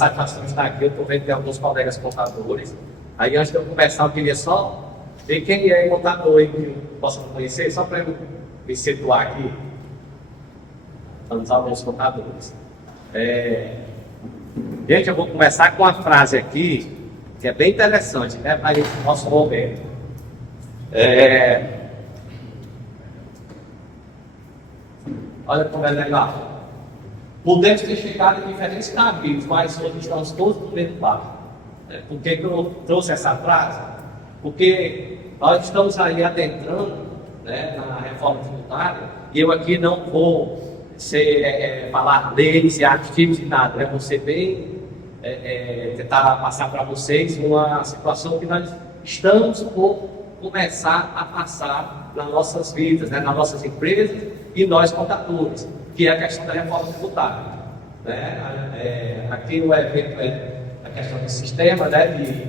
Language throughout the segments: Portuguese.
satisfação de estar aqui. Eu estou vendo que tem alguns colegas contadores. Aí, antes de eu começar, eu queria só ver quem é contador aí que eu possa conhecer, só para eu me situar aqui. Vamos alguns contadores. Gente, eu vou começar com uma frase aqui que é bem interessante, né, para o nosso momento. Olha como é legal. Podemos ter chegado em diferentes caminhos, mas hoje estamos todos no mesmo barco. Por que eu trouxe essa frase? Porque nós estamos aí adentrando, né, na reforma tributária, e eu aqui não vou falar leis e artigos e nada, né? Vou ser bem, tentar passar para vocês uma situação que nós estamos por começar a passar nas nossas vidas, né, nas nossas empresas e nós contadores, que é a questão da reforma tributária. Né? Aqui o evento é a questão do sistema, né,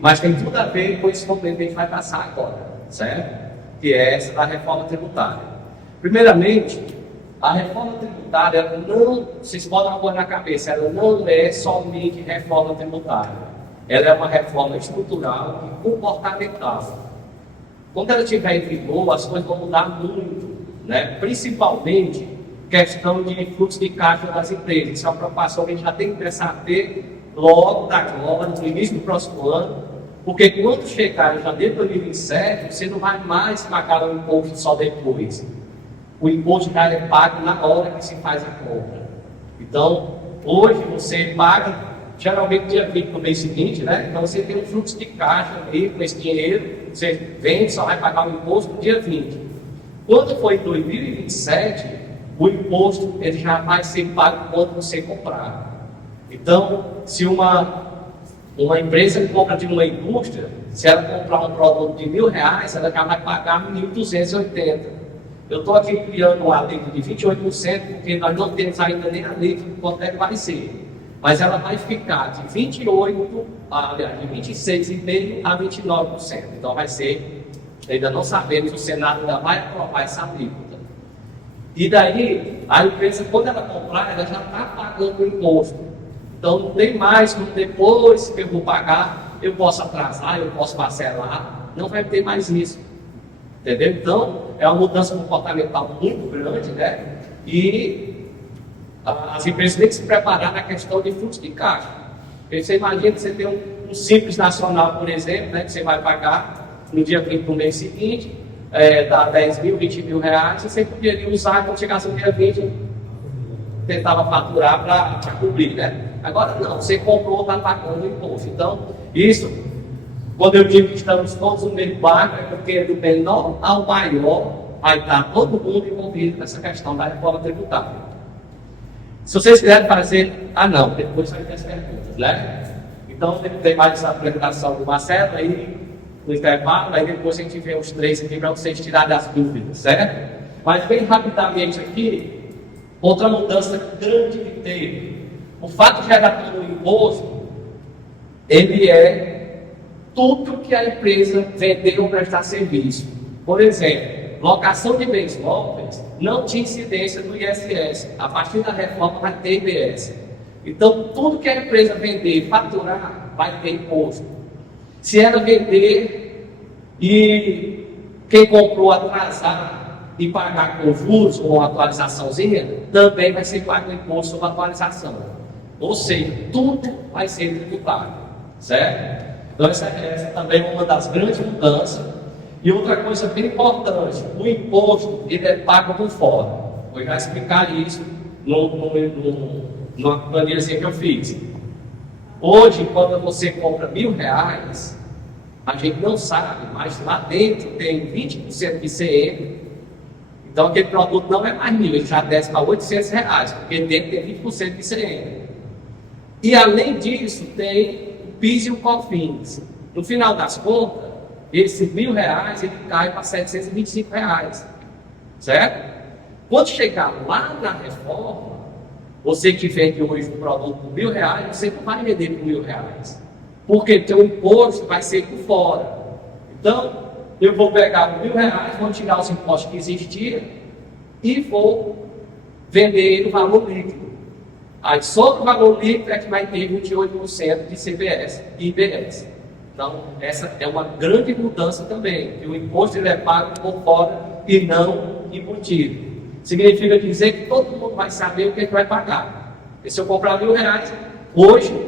mas tem tudo a ver com esse momento que a gente vai passar agora, certo? Que é essa da reforma tributária. Primeiramente, a reforma tributária, ela não, vocês podem pôr na cabeça, ela não é somente reforma tributária. Ela é uma reforma estrutural e comportamental. Quando ela estiver em vigor, as coisas vão mudar muito, né? Principalmente questão de fluxo de caixa das empresas. Isso é uma preocupação que a gente já tem que começar a ter logo da agora, no início do próximo ano, porque quando chegar em janeiro de 2027, você não vai mais pagar o imposto só depois. O imposto já é pago na hora que se faz a compra. Então, hoje você paga geralmente dia 20 no mês seguinte, né? Então você tem um fluxo de caixa aí com esse dinheiro, você vende, só vai pagar o imposto no dia 20. Quando for em 2027, o imposto ele já vai ser pago quando você comprar. Então, se uma empresa compra de uma indústria, se ela comprar um produto de R$1.000, ela já vai pagar 1.280. Eu estou aqui criando um alíquota de 28%, porque nós não temos ainda nem a lei de quanto é que vai ser. Mas ela vai ficar de 26,5% a 29%. Então vai ser, ainda não sabemos, o Senado ainda vai aprovar essa alíquota. E daí, a empresa, quando ela comprar, ela já está pagando o imposto. Então não tem mais, como depois que eu vou pagar, eu posso atrasar, eu posso parcelar, não vai ter mais isso. Entendeu? Então, é uma mudança comportamental muito grande, né? E as empresas têm que se preparar na questão de fluxo de caixa. Porque você imagina que você tem um Simples Nacional, por exemplo, né, que você vai pagar no dia 20 do mês seguinte, dá 10 mil, 20 mil reais, e você poderia usar, quando chegasse no dia 20, tentava faturar para cobrir, né? Agora não, você comprou, está pagando o imposto. Então, isso, quando eu digo que estamos todos no mesmo barco, é porque do menor ao maior vai estar todo mundo envolvido nessa questão da reforma tributária. Se vocês quiserem fazer, não, depois vai ter as perguntas, né? Então tem mais essa apresentação do Marcelo aí, no intervalo, aí depois a gente vê os três aqui para vocês tirarem as dúvidas, certo? Mas bem rapidamente aqui, outra mudança grande que teve. O fato de gerar todo o imposto, ele é tudo que a empresa vender ou prestar serviço. Por exemplo, locação de bens móveis não tinha incidência do ISS. A partir da reforma vai ter IBS. Então, tudo que a empresa vender e faturar vai ter imposto. Se ela vender e quem comprou atrasar e pagar com juros ou uma atualizaçãozinha, também vai ser pago imposto sobre atualização. Ou seja, tudo vai ser tributado, certo? Então, essa também é uma das grandes mudanças. E outra coisa bem importante, o imposto ele é pago por fora. Vou já explicar isso numa planilhazinha que eu fiz. Hoje, quando você compra R$1.000, a gente não sabe, mas lá dentro tem 20% de ICM. Então aquele produto não é mais 1.000, ele já desce para R$800, porque dentro tem 20% de ICM. E além disso, tem o PIS e o COFINS. No final das contas, esse R$1.000 ele cai para R$725, certo? Quando chegar lá na reforma, você que vende hoje um produto por R$1.000, você não vai vender por R$1.000, porque o imposto vai ser por fora. Então, eu vou pegar R$1.000, vou tirar os impostos que existiam e vou vender ele no valor líquido. Aí sobre o valor líquido é que vai ter 28% de CBS e IBS. Então, essa é uma grande mudança também, que o imposto ele é pago por fora e não embutido. Significa dizer que todo mundo vai saber o que ele vai pagar. E se eu comprar R$1.000, hoje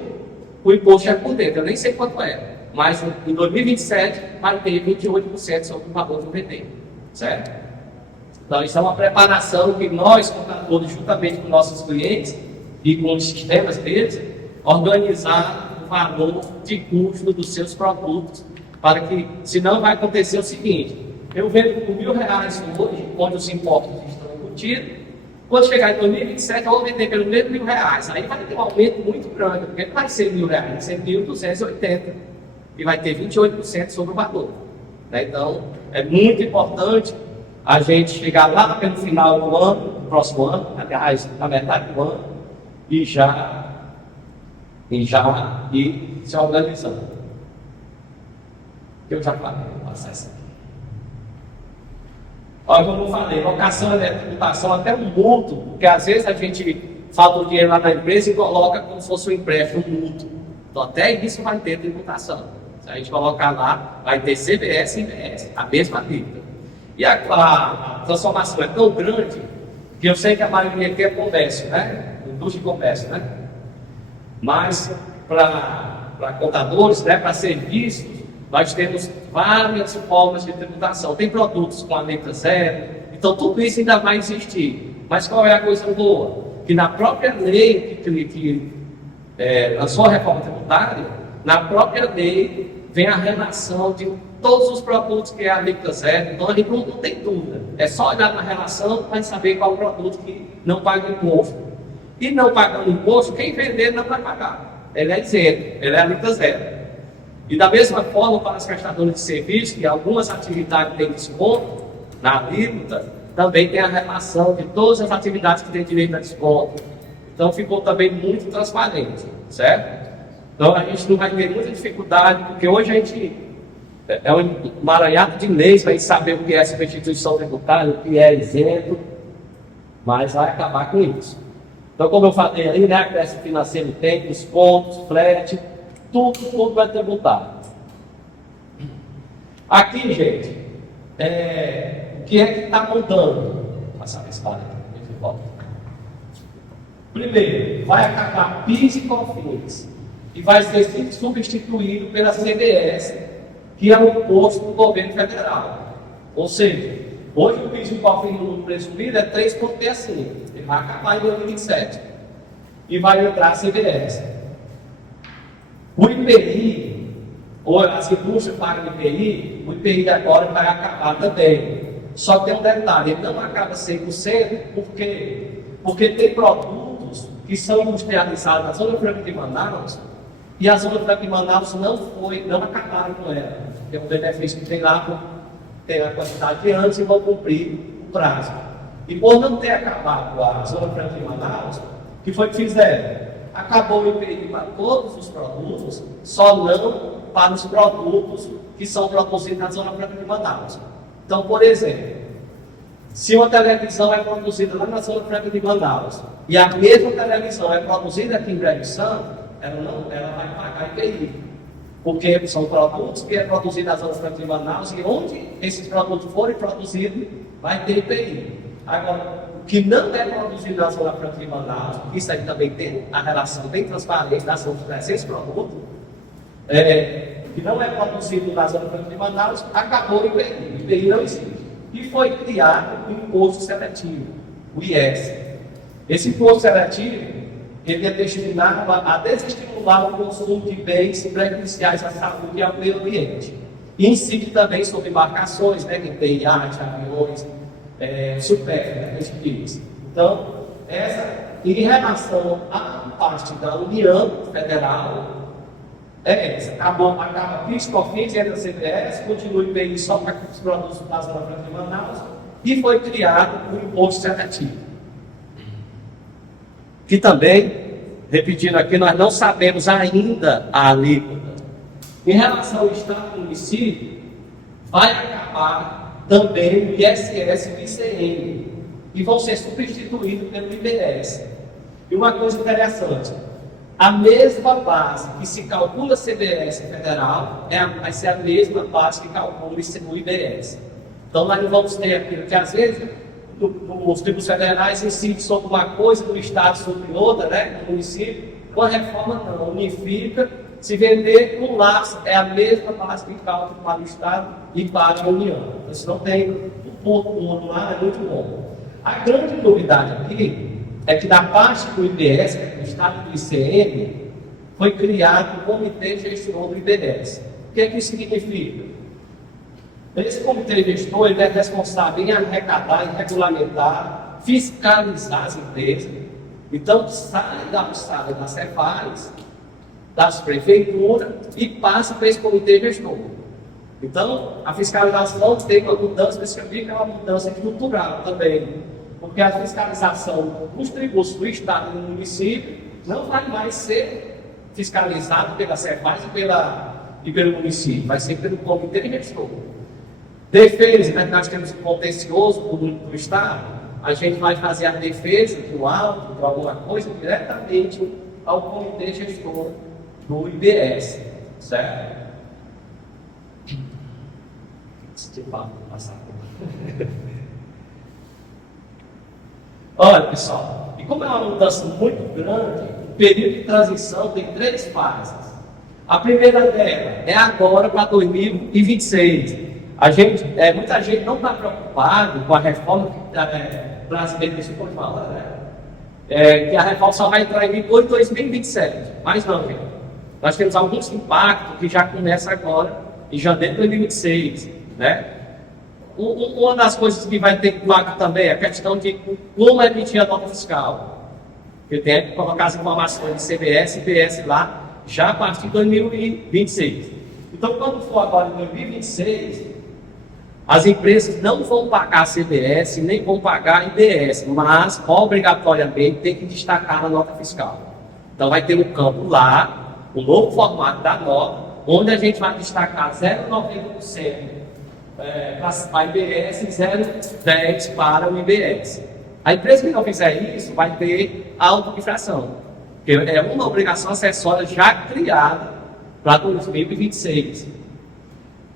o imposto é por dentro, eu nem sei quanto é, mas em 2027 vai ter 28% sobre o valor do VT, certo? Então, isso é uma preparação que nós, contadores, juntamente com nossos clientes e com os sistemas deles, organizar o valor de custo dos seus produtos, para que, senão vai acontecer o seguinte: eu vendo por R$1.000 hoje, onde os impostos estão embutidos, quando chegar em 2027 eu vou vender pelo mesmo R$1.000, aí vai ter um aumento muito grande, porque não vai ser R$1.000, vai ser 1.280, e vai ter 28% sobre o valor, né? Então, é muito importante a gente chegar lá pelo final do ano, no próximo ano, aliás, na metade do ano, e já ir se organizando. Eu já falei, vou passar isso aqui. Olha, como eu falei, locação é tributação, até um mútuo, porque às vezes a gente falta o dinheiro lá na empresa e coloca como se fosse um empréstimo mútuo. Então até isso vai ter tributação. Se a gente colocar lá, vai ter CBS e IBS, a mesma alíquota. E a transformação é tão grande que eu sei que a maioria aqui é comércio, né? Indústria e comércio, né? Mas para contadores, né, para serviços, nós temos várias formas de tributação. Tem produtos com alíquota zero, então tudo isso ainda vai existir. Mas qual é a coisa boa? Que na própria lei que lançou a reforma tributária, na própria lei vem a relação de todos os produtos que é alíquota zero. Então a gente não tem dúvida. É só olhar na relação para saber qual o produto que não paga imposto. E não pagando imposto, quem vender não vai pagar. Ele é isento, ele é alíquota zero. E da mesma forma, para os prestadores de serviço, que algumas atividades têm desconto na alíquota, também tem a relação de todas as atividades que têm direito a desconto. Então ficou também muito transparente, certo? Então a gente não vai ter muita dificuldade, porque hoje a gente é um emaranhado de leis para a gente saber o que é substituição tributária, o que é isento, mas vai acabar com isso. Então, como eu falei aí, né, acréscimo financeiro tem, descontos, frete, tudo vai tributar. Aqui, gente, o que é que está mudando? Vou passar esse paleta, de volta. Primeiro, vai acabar PIS e COFINS e vai ser substituído pela CBS, que é o imposto do governo federal. Ou seja, hoje o PIS e COFINS no presumido é 3,65. Ele vai acabar em 2027 e vai entrar a CBS. O IPI, ou as indústrias pagam IPI, o IPI agora vai acabar também. Só que tem um detalhe, ele não acaba 100%, por quê? Porque tem produtos que são industrializados na Zona Franca de Manaus, e a Zona Franca de Manaus não acabaram com ela. Tem um benefício que tem lá, tem a quantidade de anos e vão cumprir o prazo. E por não ter acabado a Zona Franca de Manaus, o que foi que fizeram? Acabou o IPI para todos os produtos, só não para os produtos que são produzidos na Zona Franca de Manaus. Então, por exemplo, se uma televisão é produzida lá na Zona Franca de Manaus e a mesma televisão é produzida aqui em Brejo Santo, ela vai pagar IPI, porque são produtos que é produzido na Zona Franca de Manaus e onde esses produtos forem produzidos vai ter IPI. Agora, o que não é produzido na Zona Franca de Manaus, isso aí também tem a relação bem transparente das outras 300 produtos, que não é produzido na Zona Franca de Manaus, acabou o IPI. O IPI não existe. E foi criado o imposto seletivo, o IS. Esse imposto seletivo, ele é destinado a desestimular o consumo de bens prejudiciais à saúde e ao meio ambiente. E incide também sobre embarcações, né, que tem iate, aviões, supérfluos, né, então, em relação à parte da União Federal, acaba PIS, COFINS, entra CBS, continua o IPI só para os produtos da Zona Franca de Manaus, e foi criado o imposto seletivo. Que também, repetindo aqui, nós não sabemos ainda a alíquota. Em relação ao Estado e município, vai acabar também o ISS e o ICM, que vão ser substituídos pelo IBS. E uma coisa interessante, a mesma base que se calcula CBS federal vai ser a mesma base que calcula o IBS. Então nós não vamos ter aquilo que às vezes os tributos federais incidem sobre uma coisa, no estado sobre outra, né? No município. Com a reforma não, unifica, se vender um laço, é a mesma base de cálculo para o estado e para a União. Então se não tem um ponto lá, é muito bom. A grande novidade aqui é que da parte do IBS, do estado do ICM, foi criado o Comitê Gestor do IBS. O que é que isso significa? Esse comitê gestor ele é responsável em arrecadar, em regulamentar, fiscalizar as empresas. Então, sai da alçada das Cefares, das prefeituras e passa para esse comitê gestor. Então, a fiscalização tem uma mudança, mas que é uma mudança estrutural também. Porque a fiscalização dos tributos do Estado e do município não vai mais ser fiscalizado pela Cefares e pelo município, vai ser pelo comitê gestor. Defesa, né? Nós temos um contencioso do Estado, a gente vai fazer a defesa do auto, de alguma coisa, diretamente ao comitê gestor do IBS, certo? Olha, pessoal, e como é uma mudança muito grande, o período de transição tem 3 fases. A primeira dela é agora para 2026. Muita gente não está preocupada com a reforma brasileira que você pode falar, né? Que a reforma só vai entrar em vigor em 2027. Mas não, gente. Nós temos alguns impactos que já começam agora, em janeiro de 2026. Né? Uma das coisas que vai ter impacto também é a questão de como emitir a nota fiscal. Porque tem que colocar as informações de CBS e IBS lá já a partir de 2026. Então, quando for agora em 2026, as empresas não vão pagar CBS, nem vão pagar IBS, mas obrigatoriamente tem que destacar na nota fiscal. Então vai ter um campo lá, o novo formato da nota, onde a gente vai destacar 0,90% para a IBS e 0,10% para o IBS. A empresa que não fizer isso vai ter autoinfração, que é uma obrigação acessória já criada para 2026.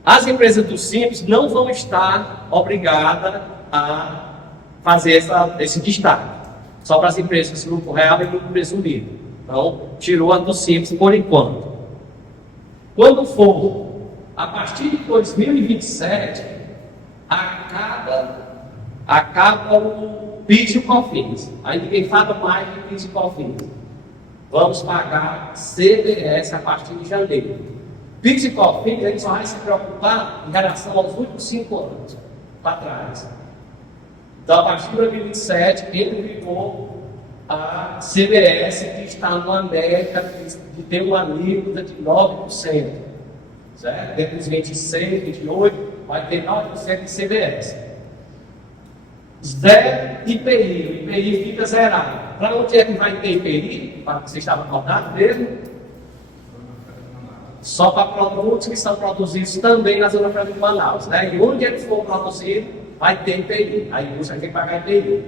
As empresas do Simples não vão estar obrigadas a fazer esse destaque. Só para as empresas de lucro real e lucro presumido. Então, tirou a do Simples por enquanto. Quando for, a partir de 2027, acaba o PIS e o COFINS. Aí ninguém fala mais de PIS e COFINS. Vamos pagar CBS a partir de janeiro. PIS e COFINS, a gente só vai se preocupar em relação aos últimos 5 anos para trás. Então, a partir de 2027, ele ligou a CBS, que está numa meta de ter uma alíquota de 9%. Certo? Dentro dos 26, 28, vai ter 9% de CBS. Zero IPI. O IPI fica zerado. Para onde é que vai ter IPI? Para que vocês estavam contando mesmo? Só para produtos que são produzidos também na Zona Franca de Manaus, né? E onde ele for produzido, vai ter IPI. A indústria tem que pagar IPI.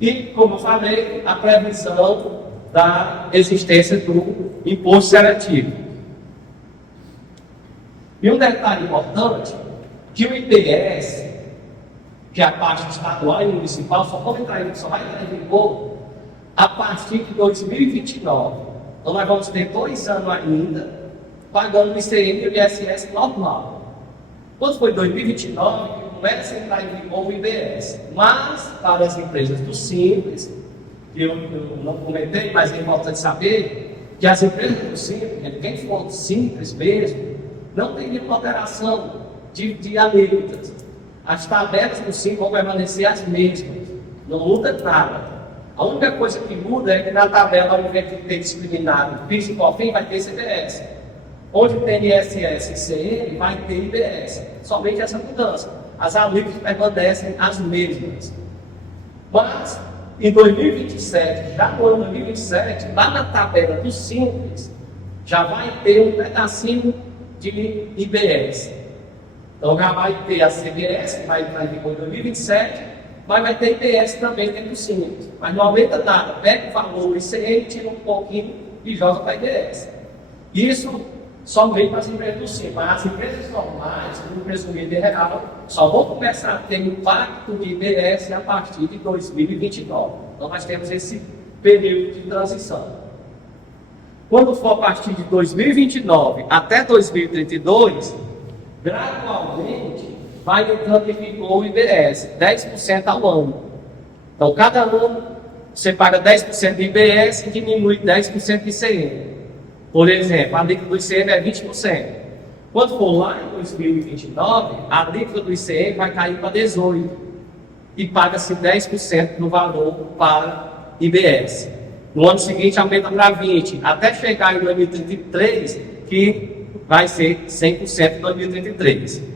E, como eu falei, a previsão da existência do imposto seletivo. E um detalhe importante, que o IBS, que é a parte estadual e municipal, só vai entrar em vigor a partir de 2029. Então nós vamos ter 2 anos ainda pagando o ICM e o ISS normal. Quando foi 2029, que começa a entrar em vigor o IBS. Mas, para as empresas do Simples, que eu não comentei, mas é importante saber que as empresas do Simples, quem for Simples mesmo, não tem nenhuma alteração de alíquotas. As tabelas do Simples vão permanecer as mesmas. Não muda nada. A única coisa que muda é que na tabela, ao invés de ter discriminado PIS e COFINS, vai ter CBS. Onde tem ISS e ICM, vai ter IBS. Somente essa mudança. As alíquotas permanecem as mesmas. Mas, em 2027, já no ano 2027, lá na tabela do Simples, já vai ter um pedacinho de IBS. Então, já vai ter a CBS, que vai entrar em vigor em 2027, mas vai ter IBS também dentro do Simples. Mas não aumenta nada. Pega o valor ICM, tira um pouquinho e joga para IBS. Isso somente para as empresas do Simples. Mas as empresas normais, no presumido e real, só vão começar a ter impacto de IBS a partir de 2029. Então nós temos esse período de transição. Quando for a partir de 2029 até 2032, gradualmente vai entrando em vigor o IBS, 10% ao ano. Então, cada ano você paga 10% de IBS e diminui 10% de ICM. Por exemplo, a alíquota do ICM é 20%. Quando for lá em 2029, a alíquota do ICM vai cair para 18% e paga-se 10% do valor para IBS. No ano seguinte aumenta para 20%, até chegar em 2033, que vai ser 100% em 2033.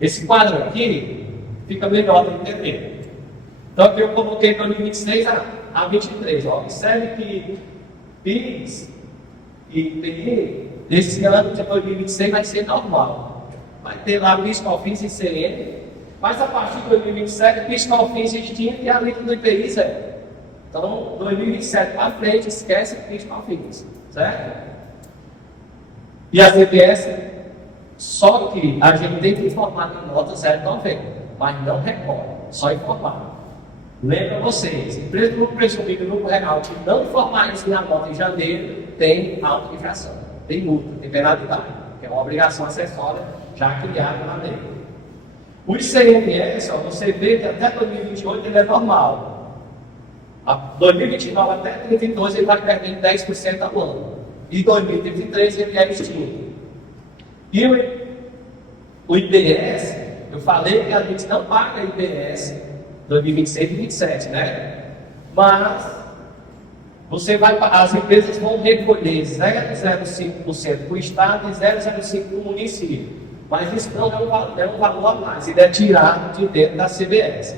Esse quadro aqui fica melhor de entender. Então aqui eu coloquei 2026 a 23. Ó. Observe que PIS e IPI desse ano de 2026 vai ser normal. Vai ter lá PIS, COFINS e ICM, mas a partir de 2027 PIS, COFINS extinto e a alíquota do IPI zero. Então 2027 para frente esquece PIS, COFINS, certo? E a CBS. Só que a gente tem que informar na nota 0,90, mas não recorre, só informar. Lembra vocês, empresa do lucro presumido no lucro real que não informar isso na nota em janeiro, tem auto-infração, tem multa, tem penalidade, que é uma obrigação acessória já criada na lei. O ICMS, ó, você vê que até 2028 ele é normal. A 2029 até 2032 ele vai perdendo 10% ao ano. E 2033 ele é extinto. E o IBS, eu falei que a gente não paga IBS 2026 e 2027, né? Mas as empresas vão recolher 0,05% para o Estado e 0,05% para o município. Mas isso não é um valor a mais, ele é tirado de dentro da CBS.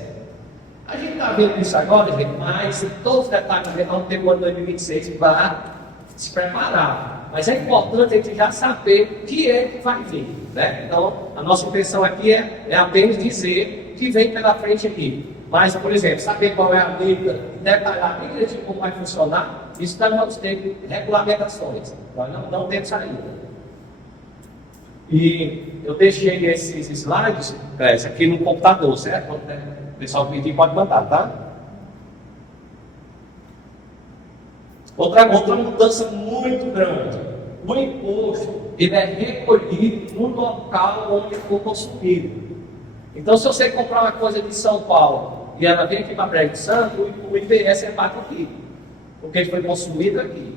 A gente está vendo isso agora, gente, mas todos os detalhes vão ter o ano 2026 para se preparar. Mas é importante a gente já saber o que é que vai vir, né? Então, a nossa intenção aqui é apenas dizer o que vem pela frente aqui. Mas, por exemplo, saber qual é a alíquota, detalhar bem direitinho como vai funcionar, isso nós vamos ter regulamentações. Nós não temos ainda. E eu deixei esses slides, aqui no computador, certo? O pessoal que pedir pode mandar, tá? Outra mudança muito grande. O imposto ele é recolhido no local onde for consumido. Então, se você comprar uma coisa de São Paulo e ela vem aqui para Brejo Santo, o IPS é pago aqui, porque ele foi consumido aqui.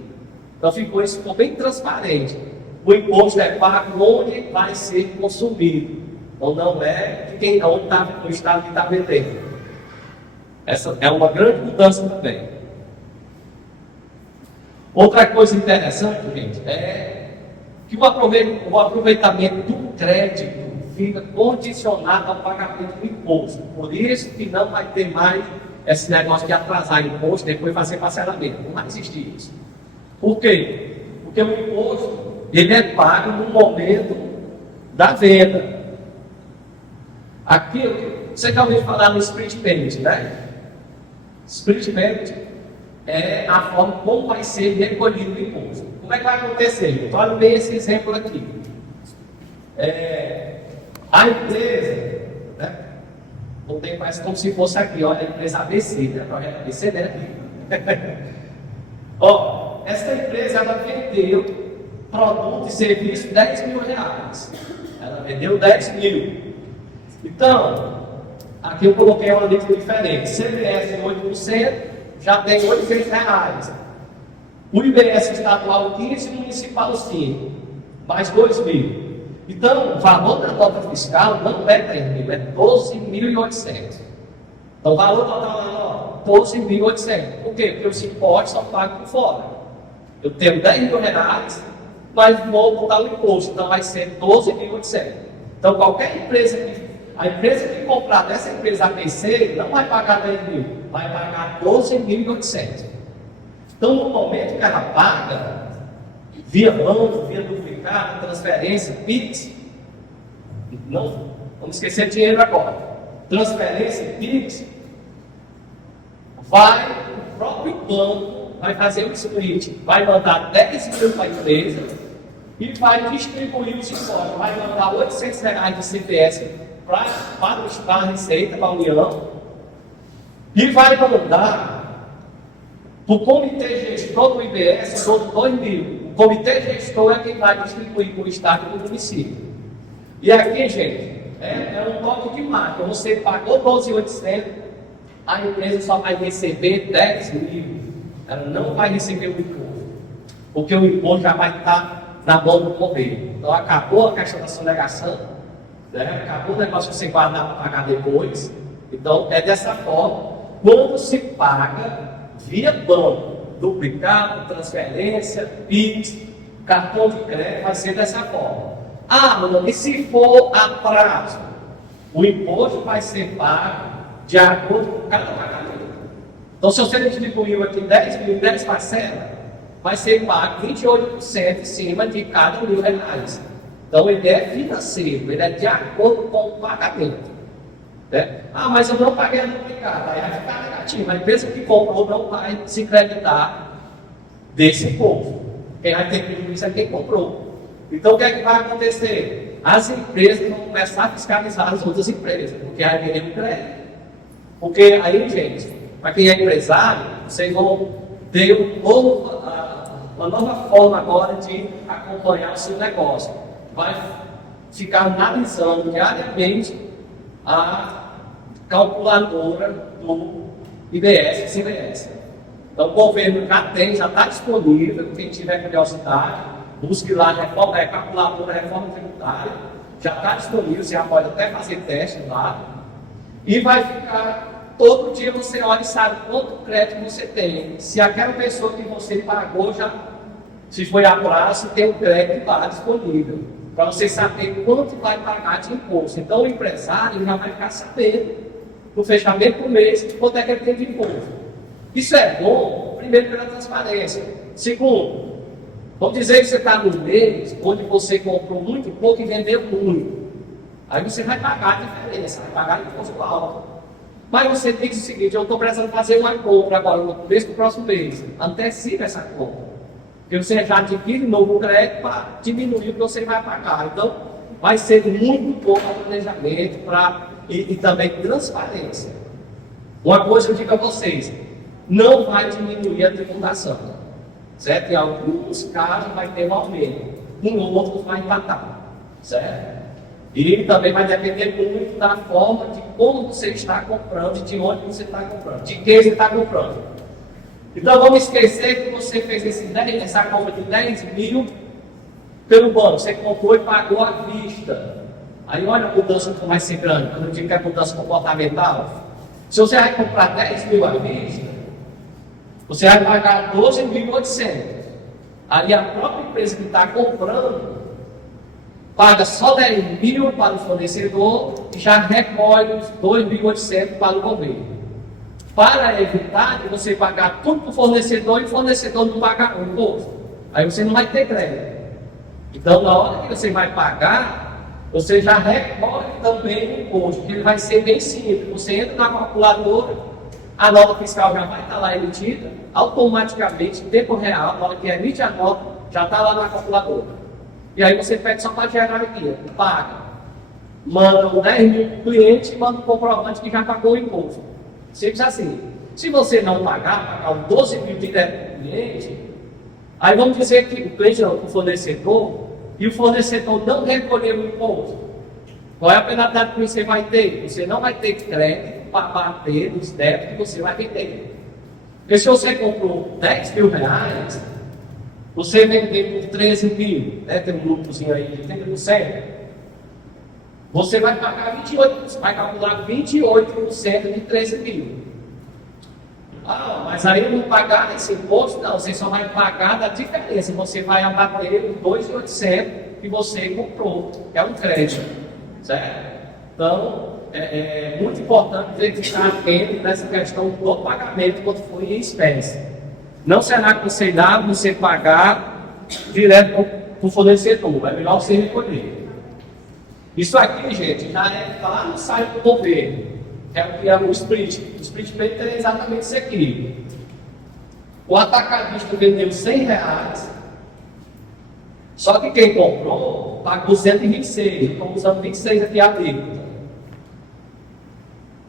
Então, isso ficou bem transparente. O imposto é pago onde vai ser consumido. Então, não é de quem não está no estado que está vendendo. Essa é uma grande mudança também. Outra coisa interessante, gente, é que o aproveitamento do crédito fica condicionado ao pagamento do imposto. Por isso que não vai ter mais esse negócio de atrasar imposto, depois fazer parcelamento. Não vai existir isso. Por quê? Porque o imposto ele é pago no momento da venda. Aqui, você já ouviu falar no split payment, né? Split payment é a forma como vai ser recolhido o imposto. Como é que vai acontecer? Olha bem esse exemplo aqui. A empresa, né? Não tem mais como se fosse aqui, olha a empresa ABC, né? Projeto ABC, né? Ó, essa empresa ela vendeu produto e serviço de R$10.000. Ela vendeu 10 mil. Então, aqui eu coloquei uma alíquota diferente. CBS 8%. Já tem R$800. O IBS estadual 15% e o municipal 5%, mais 2 mil. Então, o valor da nota fiscal não é 10 mil, é 12.800. Então, o valor total é 12.800. Por quê? Porque os impostos são pagos por fora. Eu tenho R$10.000, mas vou botar o imposto, então vai ser 12.800. Então, qualquer empresa a empresa que comprar dessa empresa ABC não vai pagar 10 mil, vai pagar 12.800. Então, no momento que ela paga, via banco, via duplicado, transferência, PIX, não Vamos esquecer dinheiro agora. Transferência, PIX, vai, o próprio banco vai fazer o split, vai mandar 10 mil para a empresa e vai distribuir os impostos. Vai mandar R$800 de CPS para a Receita, para a União, e vai mandar para o Comitê Gestor do IBS todo 2 mil. O Comitê Gestor é quem vai distribuir para o Estado e para o município. E aqui, gente, é um toque de marca. Você pagou 12.800, a empresa só vai receber 10 mil. Ela não vai receber o imposto, porque o imposto já vai estar na mão do governo. Então acabou a questão da sonegação, né? Acabou o negócio de você guardar para pagar depois. Então é dessa forma. Quando se paga via banco, duplicado, transferência, PIX, cartão de crédito, vai ser dessa forma. Ah, mano, e se for a prazo? O imposto vai ser pago de acordo com cada pagamento. Então, se você distribuiu aqui 10 mil, 10 parcelas, vai ser pago 28% em cima de cada R$1.000. Então, ele é financeiro, ele é de acordo com o pagamento. Né? Ah, mas eu não paguei a duplicada, aí vai ficar negativo. A empresa que comprou não vai se creditar desse imposto. Quem vai ter prejuízo é quem comprou. Então, o que é que vai acontecer? As empresas vão começar a fiscalizar as outras empresas, porque vai vender um crédito. Porque aí, gente, para quem é empresário, vocês vão ter uma nova forma agora de acompanhar o seu negócio. Vai ficar analisando diariamente a calculadora do IBS e CBS. Então, o governo já está disponível, quem tiver curiosidade, busque lá a calculadora reforma tributária, já está disponível, você já pode até fazer teste lá, e vai ficar, todo dia você olha e sabe quanto crédito você tem, se aquela pessoa que você pagou se foi a prazo, tem um crédito lá disponível, para você saber quanto vai pagar de imposto. Então o empresário já vai ficar sabendo, no fechamento do mês, quanto é que ele tem de imposto. Isso é bom, primeiro pela transparência. Segundo, vamos dizer que você está no mês onde você comprou muito pouco e vendeu muito. Aí você vai pagar a diferença, vai pagar imposto alto. Mas você diz o seguinte: eu estou precisando fazer uma compra agora, no começo do próximo mês. Antecipa essa compra. Porque você já adquire novo crédito para diminuir o que você vai pagar. Então, vai ser muito bom o planejamento e também transparência. Uma coisa eu digo a vocês: não vai diminuir a tributação. Certo? Em alguns casos vai ter um aumento, em outros vai empatar. Certo? E também vai depender muito da forma de como você está comprando, de onde você está comprando, de quem você está comprando. Então vamos esquecer que você fez essa compra de 10 mil pelo banco, você comprou e pagou à vista. Aí olha a mudança que vai ser grande, quando eu digo que é mudança comportamental. Se você vai comprar 10 mil à vista, você vai pagar 12.800. Aí a própria empresa que está comprando paga só 10 mil para o fornecedor e já recolhe os 2.800 para o governo. Para evitar de você pagar tudo para o fornecedor e o fornecedor não pagar o imposto. Aí você não vai ter crédito. Então, na hora que você vai pagar, você já recolhe também o imposto, que ele vai ser bem simples. Você entra na calculadora, a nota fiscal já vai estar lá emitida, automaticamente, em tempo real, na hora que emite a nota, já está lá na calculadora. E aí você pede só para gerar aqui, paga. Manda 10 mil para o cliente e manda um comprovante que já pagou o imposto. Simples assim. Se você não pagar os 12 mil direto para o cliente, aí vamos dizer que o cliente não, o fornecedor, e o fornecedor não recolheu o imposto. Qual é a penalidade que você vai ter? Você não vai ter crédito para bater nos débitos que você vai ter. Porque se você comprou 10 mil reais, você vendeu por 13 mil, né? Tem um lucrozinho aí de 30%. Você vai pagar 28%, você vai calcular 28% de 13 mil. Ah, mas aí eu não pagar esse imposto? Não, você só vai pagar da diferença. Você vai abater os 2.800 que você comprou, que é um crédito. Certo? Então, é muito importante ficar atento nessa questão do pagamento quando for em espécie. Não será aconselhável você pagar direto para o fornecedor, é melhor você recolher. Isso aqui, gente, já está lá no site do governo, que é o que é o split. O split payment é exatamente isso aqui. O atacadista vendeu R$100, só que quem comprou pagou 126. Estamos usando 26 aqui a alíquota.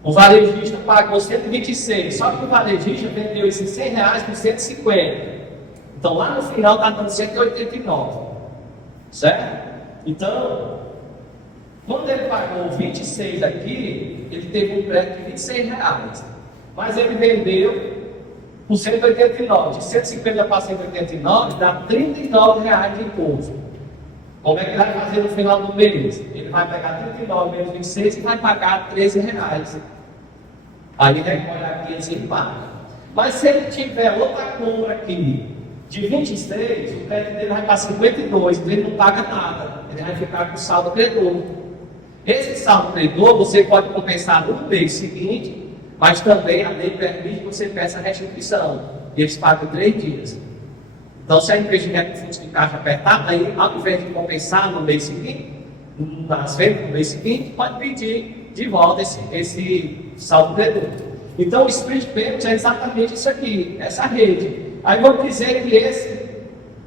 O varejista pagou 126, só que o varejista vendeu esses R$100 por 150. Então lá no final está dando 189, certo? Então, quando ele pagou 26 aqui, ele teve um crédito de R$26, mas ele vendeu por 189, de 150 para 189 dá R$39 de imposto. Como é que ele vai fazer no final do mês? Ele vai pegar 39 menos 26 e vai pagar R$13. Aí ele recolhe aqui e ele paga. Mas se ele tiver outra compra aqui de 26, o crédito dele vai para 52, então ele não paga nada. Ele vai ficar com saldo credor. Esse saldo credor você pode compensar no mês seguinte, mas também a lei permite que você peça restituição. E eles pagam 3 dias. Então, se a empresa tiver com fluxo de caixa apertado, aí ao invés de compensar no mês seguinte, nas vendas do mês seguinte, pode pedir de volta esse saldo credor. Então, o split payment é exatamente isso aqui, essa rede. Aí vamos dizer que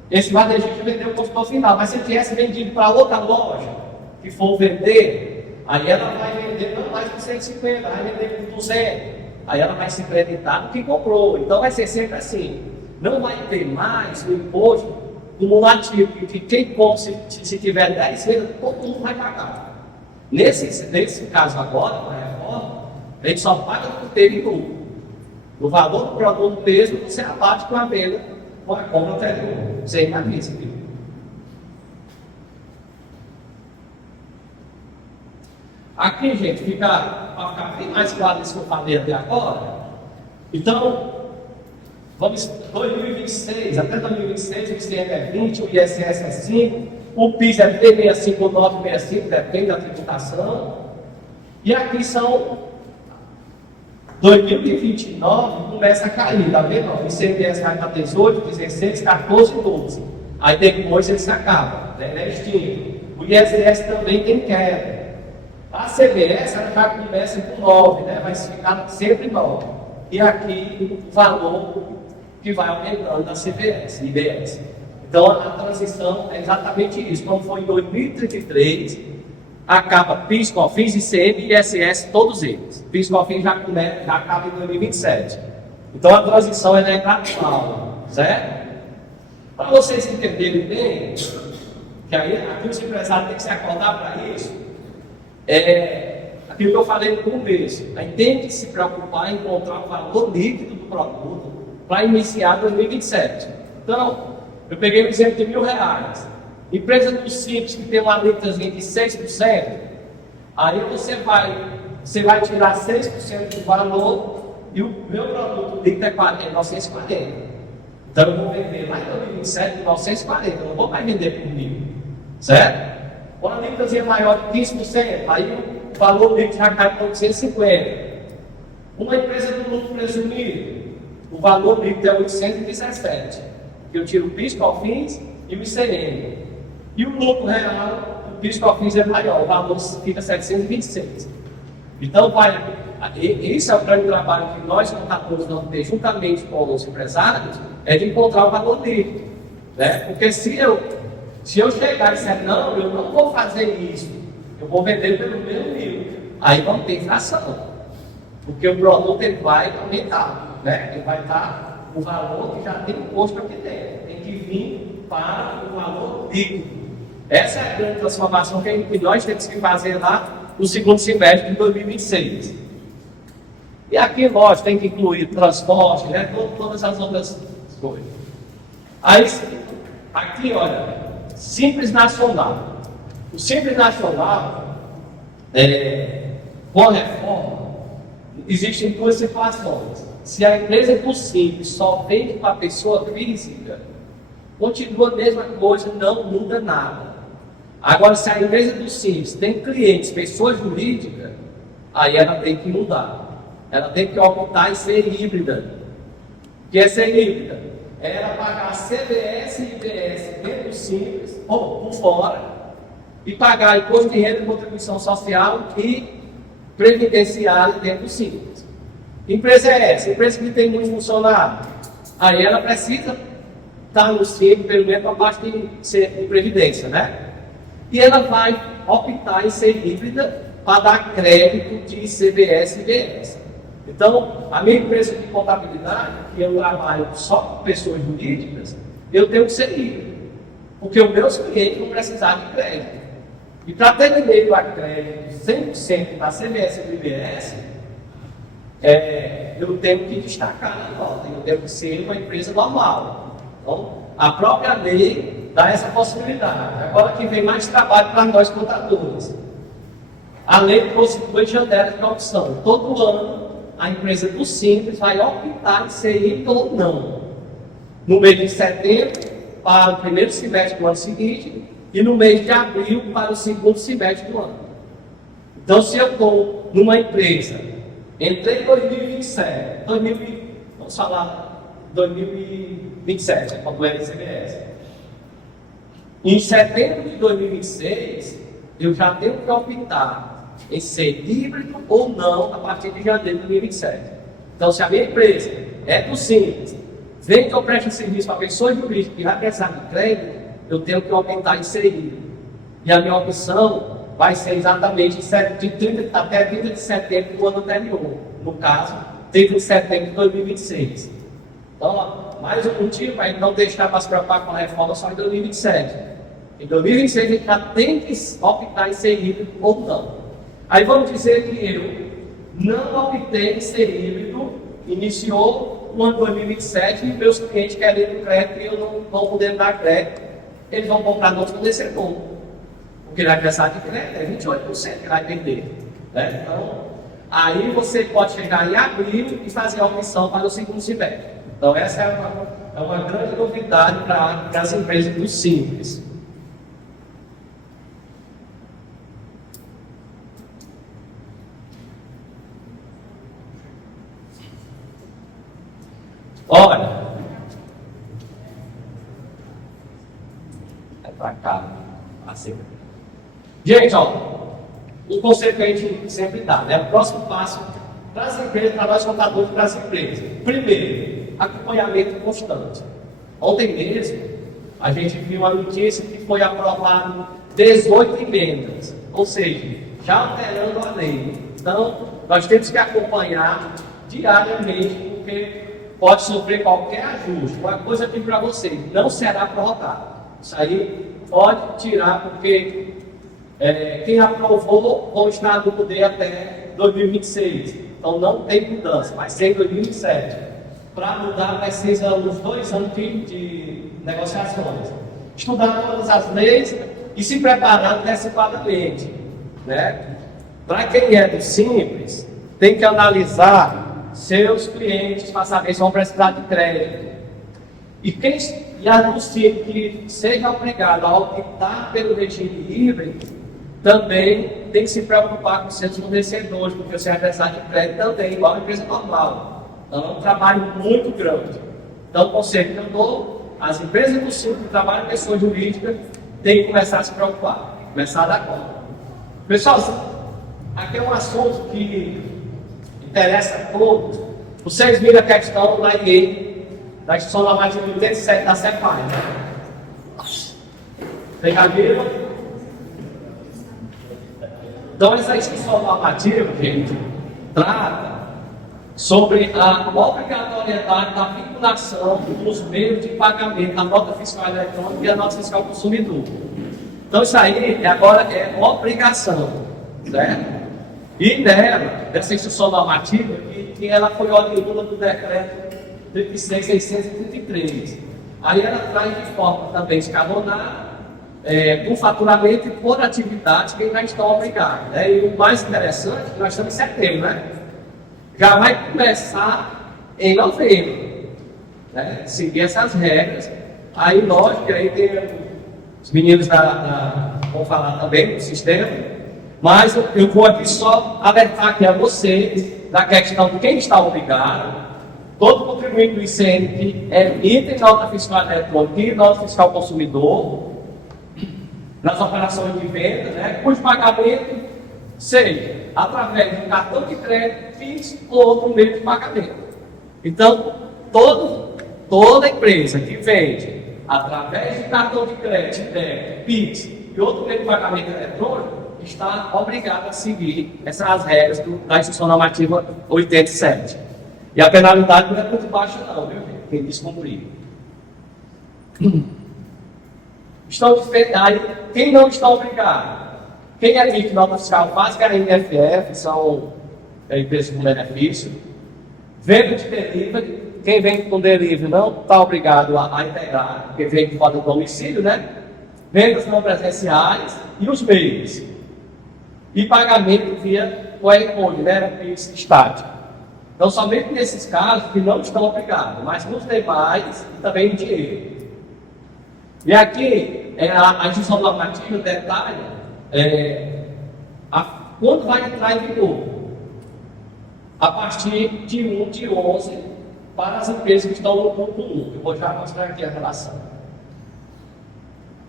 esse varejista vendeu o consumidor final, mas se ele tivesse vendido para outra loja que for vender, aí ela vai vender não mais por 150, vai vender por 200. Aí ela vai se creditar no que comprou. Então vai ser sempre assim. Não vai ter mais o imposto cumulativo, que quem compra, se tiver 10 vendas, todo mundo vai pagar. Nesse caso agora, com a reforma, a gente só paga o que teve lucro. O valor do produto mesmo, você abate com a venda, com a compra anterior. Você imagina isso aqui. Aqui, gente, para ficar bem mais claro isso que eu falei até agora. Então, vamos 2026, até 2026, o ICM é 20, o ISS é 5, o PIS é 365 ou 965, depende da tributação. E aqui são 2029 começa a cair, tá vendo? O ICMS vai para 18, 16, 14 e 12. Aí depois ele se acaba, né? Ele é extinto. O ISS também tem queda. A CBS ela já começa com 9, né? Vai ficar sempre 9. E aqui o valor que vai aumentando da CBS, IBS. Então a transição é exatamente isso. Quando for em 2033, acaba PIS, COFINS, ICM e ISS, todos eles. PIS, COFINS já acaba em 2027. Então a transição é gradual, certo? Para vocês entenderem bem, que aí aqui os empresários têm que se acordar para isso, aquilo que eu falei no começo. Aí tem que se preocupar em encontrar o valor líquido do produto para iniciar 2027. Então, eu peguei o exemplo de R$1.000. Empresa do Simples que tem uma alíquotazinha de 6%, aí você vai tirar 6% do valor e o meu produto líquido é 940. Então eu vou vender lá em 2027 por 940, eu não vou mais vender por 1.000, certo? Quando a alíquotazinha é maior de 15%, aí o valor líquido já cai para 850. Uma empresa do lucro presumido, o valor líquido é 817, que eu tiro o PIS, COFINS e o ICM. E o lucro real, o PIS, COFINS é maior, o valor fica 726. Então, esse é o grande trabalho que nós, contadores, vamos ter juntamente com os empresários, é de encontrar o valor líquido. Né? Porque se eu chegar e disser, não, eu não vou fazer isso, eu vou vender pelo mesmo nível, aí vamos ter inflação. Porque o produto ele vai aumentar, né? Ele vai estar o valor que já tem imposto aqui dentro. Tem que vir para o valor líquido. Essa é a grande transformação que nós temos que fazer lá no segundo semestre de 2026. E aqui nós temos que incluir transporte, né? Todas as outras coisas. Aí, aqui, olha, Simples Nacional. O Simples Nacional, com a reforma, existem duas situações. Se a empresa do Simples só vende para a pessoa física, continua a mesma coisa, não muda nada. Agora, se a empresa do Simples tem clientes, pessoas jurídicas, aí ela tem que mudar. Ela tem que optar em ser híbrida. O que é ser híbrida? É ela pagar CBS e IBS dentro do Simples, ou por fora, e pagar imposto de renda, contribuição social e previdenciária dentro do Simples. Que empresa é essa? Empresa que tem muitos funcionários. Aí ela precisa estar no Simples, pelo menos a parte de previdência, né? E ela vai optar em ser híbrida para dar crédito de ICMS e IBS. Então, a minha empresa de contabilidade, que eu trabalho só com pessoas jurídicas, eu tenho que ser híbrido, porque os meus clientes vão precisar de crédito. E para ter direito a crédito 100% da CMS e do IBS, eu tenho que destacar na nota, eu tenho que ser uma empresa normal. Então, a própria lei dá essa possibilidade. Agora que vem mais trabalho para nós contadores. A lei constitui janela de opção. Todo ano, a empresa do Simples vai optar em ser híbrido ou não. No mês de setembro, para o primeiro semestre do ano seguinte, e no mês de abril, para o segundo semestre do ano. Então, se eu estou numa empresa, entrei em 2027, vamos falar 2027, quando era ICMS. Em setembro de 2026, eu já tenho que optar em ser híbrido ou não a partir de janeiro de 2027. Então, se a minha empresa é do Simples, vem que eu presto serviço para pessoa jurídica que vai precisar de crédito, eu tenho que optar em ser híbrido. E a minha opção vai ser exatamente de 30, até 30 de setembro do ano anterior. No caso, 30 de setembro de 2026. Então, mais um motivo para não deixar para se preocupar com a reforma só em 2027. Em 2026 a gente já tem que optar em ser híbrido ou não. Aí vamos dizer que eu não optei em ser híbrido, iniciou o ano 2027 e meus clientes querem crédito e eu não vou poder dar crédito. Eles vão comprar no fornecedor. Porque ele vai precisar de crédito, é 28% que vai perder. Né? Então, aí você pode chegar em abril e fazer a opção para o segundo semestre. Então, essa é uma grande novidade para as empresas do Simples. Olha, é para cá, assim. Gente, ó, o conselho que a gente sempre dá, né? O próximo passo para as empresas, para nós contadores para as empresas. Primeiro, acompanhamento constante. Ontem mesmo, a gente viu a notícia que foi aprovado 18 emendas, ou seja, já alterando a lei. Então, nós temos que acompanhar diariamente, porque pode sofrer qualquer ajuste. Uma coisa aqui para vocês, não será prorrogado. Isso aí pode tirar, porque quem aprovou vão estar no poder até 2026. Então não tem mudança, vai ser em 2027. Para mudar vai ser os 2 anos de negociações. Estudar todas as leis e se preparar antecipadamente. Né? Para quem é do Simples, tem que analisar seus clientes para saber se vão precisar de crédito. E a do Simples que seja obrigado a optar pelo regime híbrido, também tem que se preocupar com seus fornecedores, porque você vai precisar de crédito também, igual a empresa normal. Então é um trabalho muito grande. Então o conselho que eu dou, as empresas do Simples que trabalham com pessoa jurídica têm que começar a se preocupar, começar a dar conta. Pessoal, aqui é um assunto que interessa a todos. Vocês viram a questão da IE, da instituição normativa 87 da CEPAI, né? Tem a ver? Então, essa instituição normativa, gente, trata sobre a obrigatoriedade da vinculação dos meios de pagamento da nota fiscal eletrônica e a nota fiscal consumidor. Então, isso aí agora é obrigação, certo? E nela, dessa instituição normativa, que ela foi oriunda do decreto 36.633. Aí ela traz de forma também escalonada, por faturamento e por atividades que já estão obrigados. Né? E o mais interessante é que nós estamos em setembro, né? Já vai começar em novembro, né? Seguir essas regras. Aí, lógico, que aí tem os meninos vão falar também do sistema, mas eu vou aqui só alertar aqui a vocês da questão de quem está obrigado. Todo contribuinte do ICM que é item nota fiscal eletrônica e nota fiscal consumidor, nas operações de venda, né, cujo pagamento seja através de um cartão de crédito fixo ou outro meio de pagamento. Então, toda empresa que vende através de cartão de crédito, Pix e outro meio de pagamento eletrônico está obrigada a seguir essas regras da Instrução Normativa 87. E a penalidade não é muito baixa não, viu? Quem descumprir. Quem não está obrigado? Quem emite nota fiscal básica é a NFF, são empresas com benefício. Venda de delivery, quem vem com delivery não está obrigado a integrar, porque vem fora do domicílio, né? Vendas não presenciais e os meios. E pagamento via QR Code, né? Pix estático. Então, somente nesses casos que não estão obrigados, mas nos demais, também em dinheiro. E aqui, a Instrução Normativa detalha quando vai entrar em vigor. A partir de 1 de 11 para as empresas que estão no grupo 1. Eu vou já mostrar aqui a relação.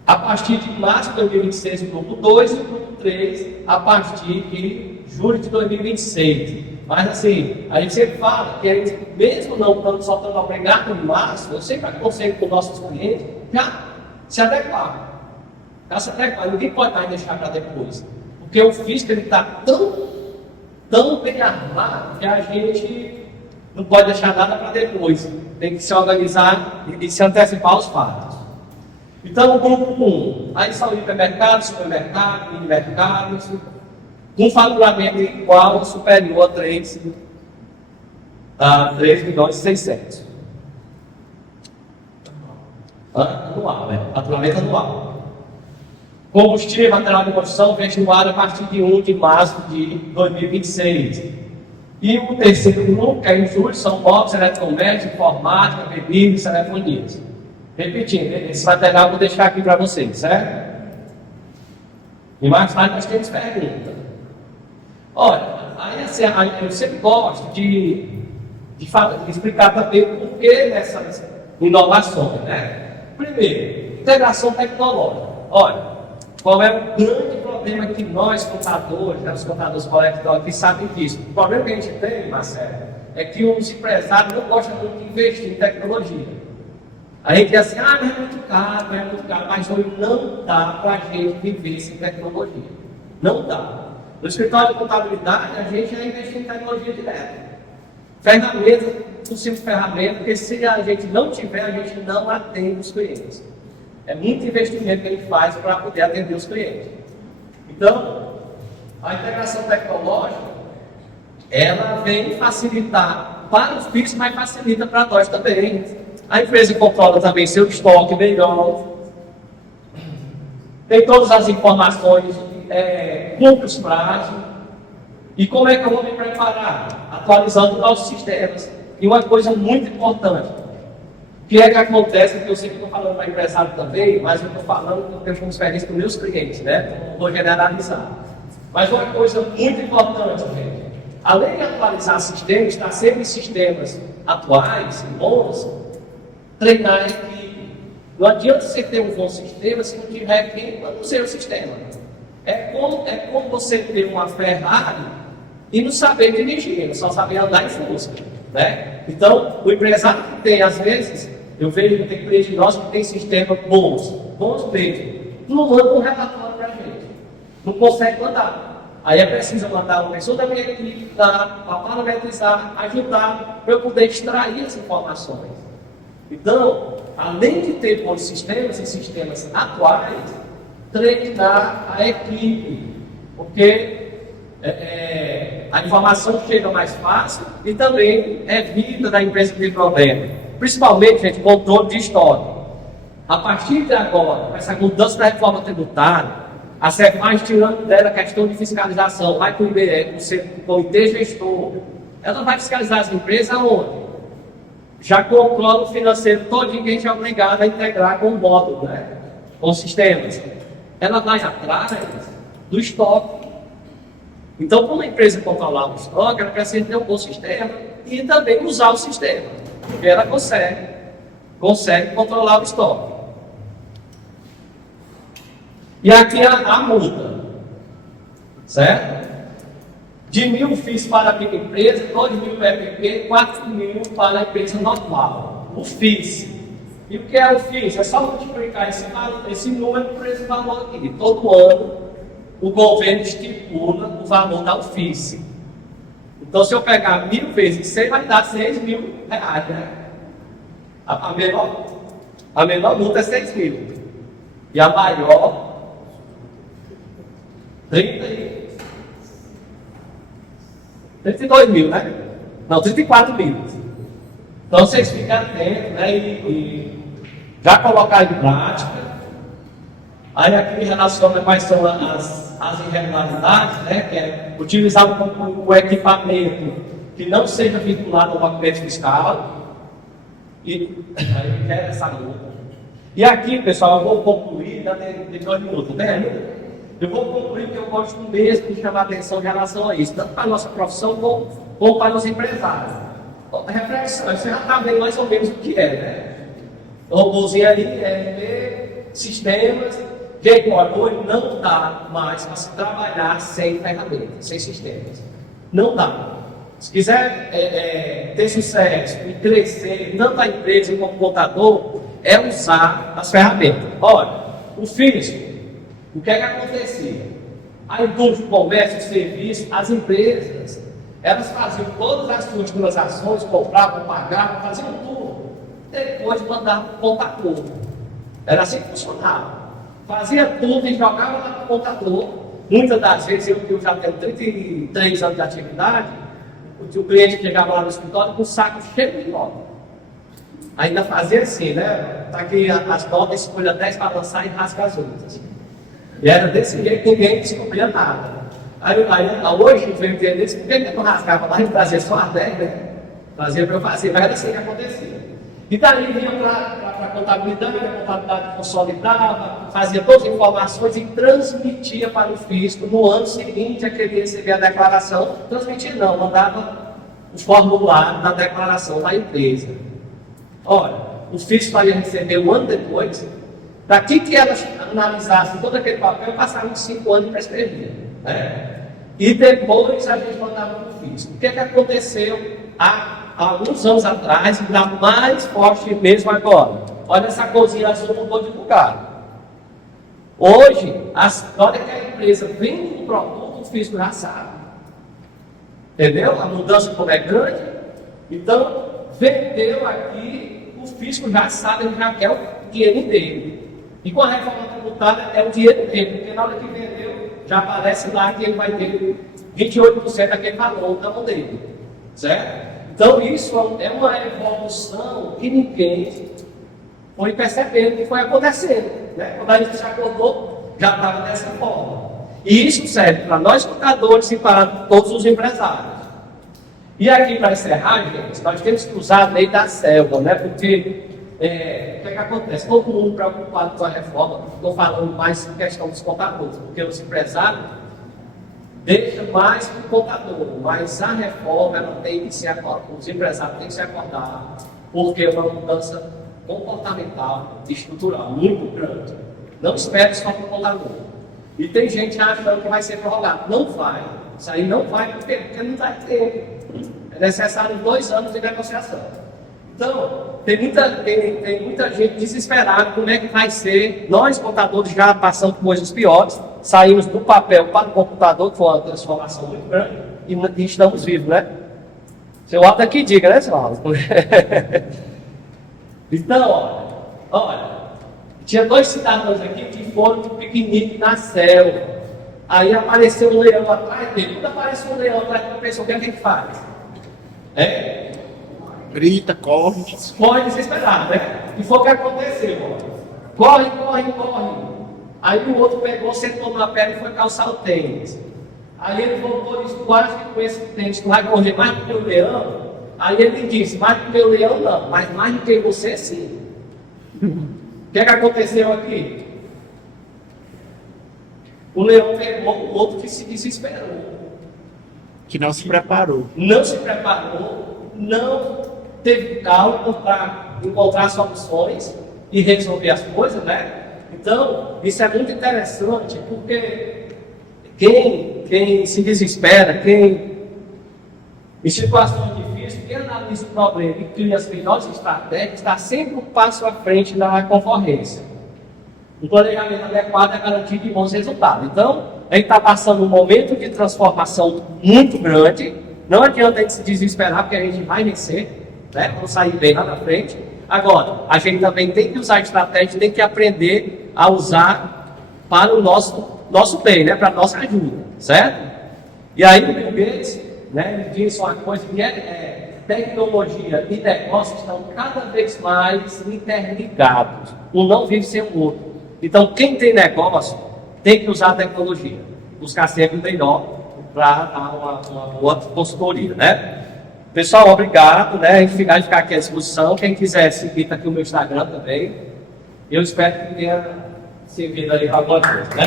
A partir de março de 2026, o grupo 2 e o grupo 3, a partir de julho de 2026. Mas assim, a gente sempre fala que a gente, mesmo não só estando obrigado em março, eu sempre aconselho com nossos clientes já se adequar. Já se adequar, ninguém pode mais deixar para depois. Porque o fisco está tão bem armado que a gente não pode deixar nada para depois. Tem que se organizar e se antecipar aos fatos. Então, o grupo 1, aí são hipermercados, supermercados, mini-mercados, com faturamento igual ou superior a 3 milhões e 600. Anual, né? Faturamento anual. Combustível, material de construção, vestuário a partir de 1 de março de 2026. E o terceiro grupo, que é em julho, são móveis, eletrodomésticos, informática, bebidas, telefonias. Repetindo, esse material eu vou deixar aqui para vocês, certo? E mais tarde nós temos perguntas. Olha, aí assim, eu sempre gosto de explicar também o porquê dessas inovações, né? Primeiro, integração tecnológica. Olha, qual é o grande problema que nós, contadores, os contadores coletivos aqui sabem disso? O problema que a gente tem, Marcelo, é que os empresários não gostam muito de investir em tecnologia. A gente diz assim, não é muito caro, mas hoje não dá para a gente viver sem tecnologia. Não dá. No escritório de contabilidade, a gente já investiu em tecnologia direto. Ferramentas, possível ferramenta, porque se a gente não tiver, a gente não atende os clientes. É muito investimento que a gente faz para poder atender os clientes. Então, a integração tecnológica, ela vem facilitar para os FIIs, mas facilita para nós também. A empresa controla também seu estoque melhor. Tem todas as informações, cumpre os prazos. E como é que eu vou me preparar? Atualizando nossos sistemas. E uma coisa muito importante, que acontece, que eu sempre estou falando para empresário também, mas eu estou falando porque eu tenho experiência com meus clientes, né? Não vou generalizar. Mas uma coisa muito importante, gente, além de atualizar sistemas, estar sempre em sistemas atuais, bons, treinar a equipe. Não adianta você ter um bom sistema se não tiver quem manuseia o sistema. É como você ter uma Ferrari e não saber dirigir, só saber andar em Fusca, né? Então, o empresário que tem, às vezes, eu vejo que tem clientes nossos que tem sistemas bons mesmo, não manda um relatório para a gente, não consegue mandar. Aí é preciso mandar uma pessoa da minha equipe para parametrizar, ajudar, para eu poder extrair as informações. Então, além de ter bons sistemas e sistemas atuais, treinar a equipe, porque a informação chega mais fácil e também evita da empresa ter problema. Principalmente, gente, controle de estoque. A partir de agora, com essa mudança da reforma tributária, a CEFAZ tirando dela a questão de fiscalização, vai para o IBE, o comitê gestor, ela vai fiscalizar as empresas aonde? Já controla o financeiro todinho que a gente é obrigado a integrar com o módulo, né? Com sistemas. Ela vai atrás do estoque. Então, como a empresa controlar o estoque, ela precisa ter um bom sistema e também usar o sistema. Porque ela consegue controlar o estoque. E aqui a multa, certo? De 1.000 FIIs para a microempresa, 2.000 EPP, 4.000 para a empresa normal. O FIIs. E o que é o FIIs? É só multiplicar esse número por esse valor aqui. Todo ano, o governo estipula o valor da FIIs. Então, se eu pegar 1.000 vezes 100, vai dar R$6.000, né? A menor multa é 6.000. E a maior, 32.000, né? Não, 34.000. Então vocês ficam atentos, né? E já colocar em prática. Aí aqui relaciona quais são as irregularidades, né? Que é utilizar o equipamento que não seja vinculado ao documento fiscal. E aí gera essa multa. E aqui, pessoal, eu vou concluir, já tem 2 minutos, né? Eu vou concluir que eu gosto mesmo de chamar a atenção em relação a isso, tanto para a nossa profissão como para os empresários. Reflexão, você já está vendo mais ou menos o que é, né? O robôzinho ali, sistemas. Gente, hoje não dá mais para se trabalhar sem ferramentas, sem sistemas. Não dá. Se quiser ter sucesso e crescer, tanto a empresa como o contador, é usar as ferramentas. Olha, o físico, o que é que acontecia? A indústria, o comércio, o serviço, as empresas, elas faziam todas as suas transações, compravam, pagavam, faziam tudo. Depois mandavam para o contador. Era assim que funcionava. Fazia tudo e jogava lá para o contador. Muitas das vezes, eu já tenho 33 anos de atividade, o cliente chegava lá no escritório com um saco cheio de notas. Ainda fazia assim, né? Tá aqui as notas, escolha 10 para lançar e rasga as outras. Assim. E era desse jeito que ninguém descobria nada. Aí hoje eu venho entender isso, por que eu não rasgava lá e trazia só as 10, né? Fazia para eu fazer, mas era assim que acontecia. E daí vinha para a contabilidade consolidava, fazia todas as informações e transmitia para o fisco no ano seguinte a que ele recebia a declaração. Transmitia não, mandava os formulários da declaração da empresa. Olha, o fisco vai receber um ano depois, daqui que elas analisassem todo aquele papel, passaram 5 anos para escrever. Né? E depois a gente mandava para o fisco. O que aconteceu há alguns anos atrás, ainda mais forte mesmo agora? Olha essa coisinha azul mudou de lugar. Hoje, olha que a empresa vende um produto, o fisco já sabe. Entendeu? A mudança como é grande. Então, vendeu aqui, o fisco já sabe, ele já quer o dinheiro dele. E com a reforma tributária é o dinheiro dele, porque na hora que vendeu, já aparece lá que ele vai ter 28% daquele valor na mão dele. Certo? Então isso é uma evolução que ninguém foi percebendo que foi acontecendo. Né? Quando a gente se acordou, já estava dessa forma. E isso serve para nós contadores e para todos os empresários. E aqui, para encerrar, gente, nós temos que usar a lei da selva, né? Porque o que é que acontece? Todo mundo preocupado com a reforma, estou falando mais em questão dos contadores, porque os empresários deixam mais que o contador, mas a reforma ela tem que se acordar, os empresários têm que se acordar, porque é uma mudança comportamental, estrutural, muito grande. Não espere só para o contador. E tem gente achando que vai ser prorrogado. Não vai. Isso aí não vai, porque não vai ter. É necessário 2 anos de negociação. Então, tem muita gente desesperada como é que vai ser. Nós, contadores, já passamos por coisas piores. Saímos do papel para o computador, que foi uma transformação muito grande, e estamos vivos, né? Seu Aldo aqui diga, né, seu Aldo? Então, olha, tinha 2 cidadãos aqui que foram de piquenique na selva. Aí apareceu um leão atrás dele. Quando apareceu um leão atrás dele, pensou, o que é que ele faz? Grita, corre. Corre desesperado, né? E foi o que aconteceu. Corre, corre, corre. Aí o outro pegou, sentou na pedra e foi calçar o tênis. Aí ele voltou e disse, quase que com esse tênis tu vai correr mais do que o leão? Aí ele disse, mais do que o leão não, mas mais do que você sim. O que é que aconteceu aqui? O leão pegou o outro que se desesperou. Que não se preparou. Não se preparou, não teve calma para encontrar soluções e resolver as coisas, né? Então, isso é muito interessante, porque quem se desespera, quem em situações difíceis, quem analisa o problema e cria as melhores estratégias, está sempre um passo à frente da concorrência. O planejamento adequado é garantir de bons resultados. Então, a gente está passando um momento de transformação muito grande. Não adianta a gente se desesperar, porque a gente vai vencer, né? Vamos sair bem lá na frente. Agora, a gente também tem que usar estratégia, tem que aprender a usar para o nosso bem, né? Para a nossa ajuda, certo? E aí o Bill Gates, né, ele disse uma coisa que tecnologia e negócio estão cada vez mais interligados. Um não vive sem o outro. Então, quem tem negócio tem que usar a tecnologia, buscar sempre o melhor para dar uma boa consultoria, né? Pessoal, obrigado, né? A gente ficar aqui à disposição. Quem quiser seguir, está aqui o meu Instagram também. Eu espero que tenha servido aí para alguma coisa, né?